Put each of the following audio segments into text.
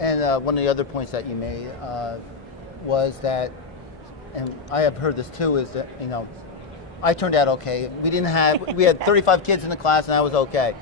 And one of the other points that you made was that, and I have heard this too, is that, I turned out okay. We had 35 kids in the class and I was okay.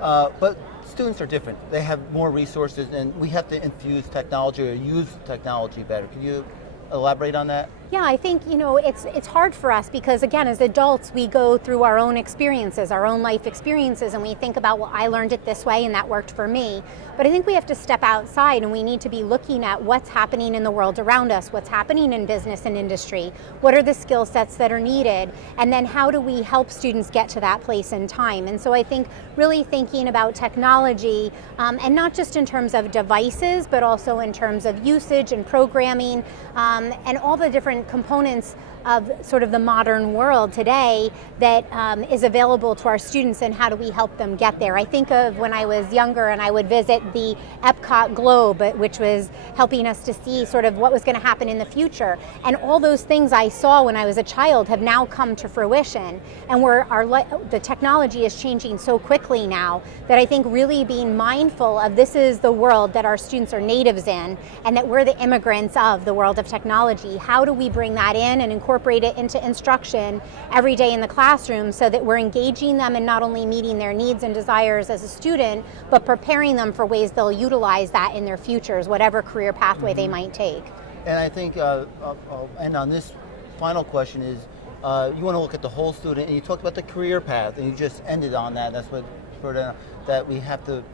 But students are different. They have more resources and we have to infuse technology or use technology better. Can you elaborate on that? Yeah, I think, it's hard for us because, again, as adults, we go through our own experiences, our own life experiences, and we think about, well, I learned it this way and that worked for me. But I think we have to step outside and we need to be looking at what's happening in the world around us, what's happening in business and industry, what are the skill sets that are needed, and then how do we help students get to that place in time. And so I think really thinking about technology, and not just in terms of devices, but also in terms of usage and programming, and all the different components of sort of the modern world today that is available to our students, and how do we help them get there. I think of when I was younger and I would visit the Epcot Globe, which was helping us to see sort of what was going to happen in the future. And all those things I saw when I was a child have now come to fruition. And the technology is changing so quickly now that I think really being mindful of this is the world that our students are natives in, and that we're the immigrants of the world of technology. How do we bring that in and incorporate it into instruction every day in the classroom so that we're engaging them and not only meeting their needs and desires as a student, but preparing them for ways they'll utilize that in their futures, whatever career pathway they might take. And I think, I'll end on this final question is, you want to look at the whole student, and you talked about the career path, and you just ended on that. That's what, that we have to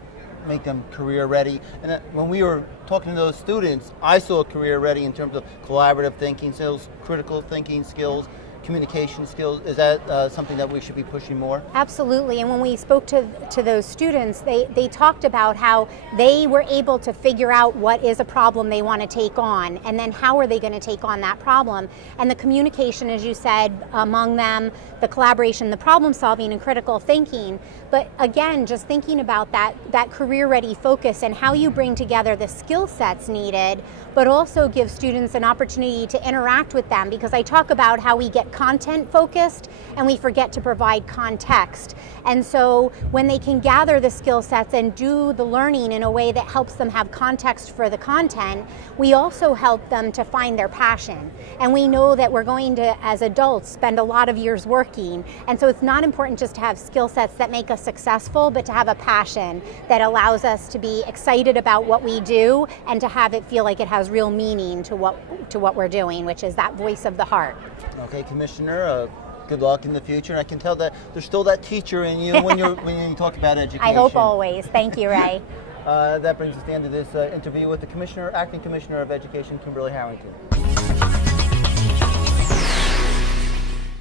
make them career ready. And when we were talking to those students, I saw career ready in terms of collaborative thinking skills, critical thinking skills, communication skills. Is that something that we should be pushing more? Absolutely, and when we spoke to those students, they talked about how they were able to figure out what is a problem they want to take on, and then how are they going to take on that problem. And the communication, as you said, among them, the collaboration, the problem solving and critical thinking. But again, just thinking about that career ready focus and how you bring together the skill sets needed, but also give students an opportunity to interact with them, because I talk about how we get content focused and we forget to provide context. And so when they can gather the skill sets and do the learning in a way that helps them have context for the content, we also help them to find their passion. And we know that we're going to, as adults, spend a lot of years working. And so it's not important just to have skill sets that make us successful, but to have a passion that allows us to be excited about what we do and to have it feel like it has real meaning to what we're doing, which is that voice of the heart. Okay, Commissioner, good luck in the future. And I can tell that there's still that teacher in you when you talk about education. I hope always. Thank you, Ray. That brings us to the end of this interview with the Acting Commissioner of Education, Kimberley Harrington.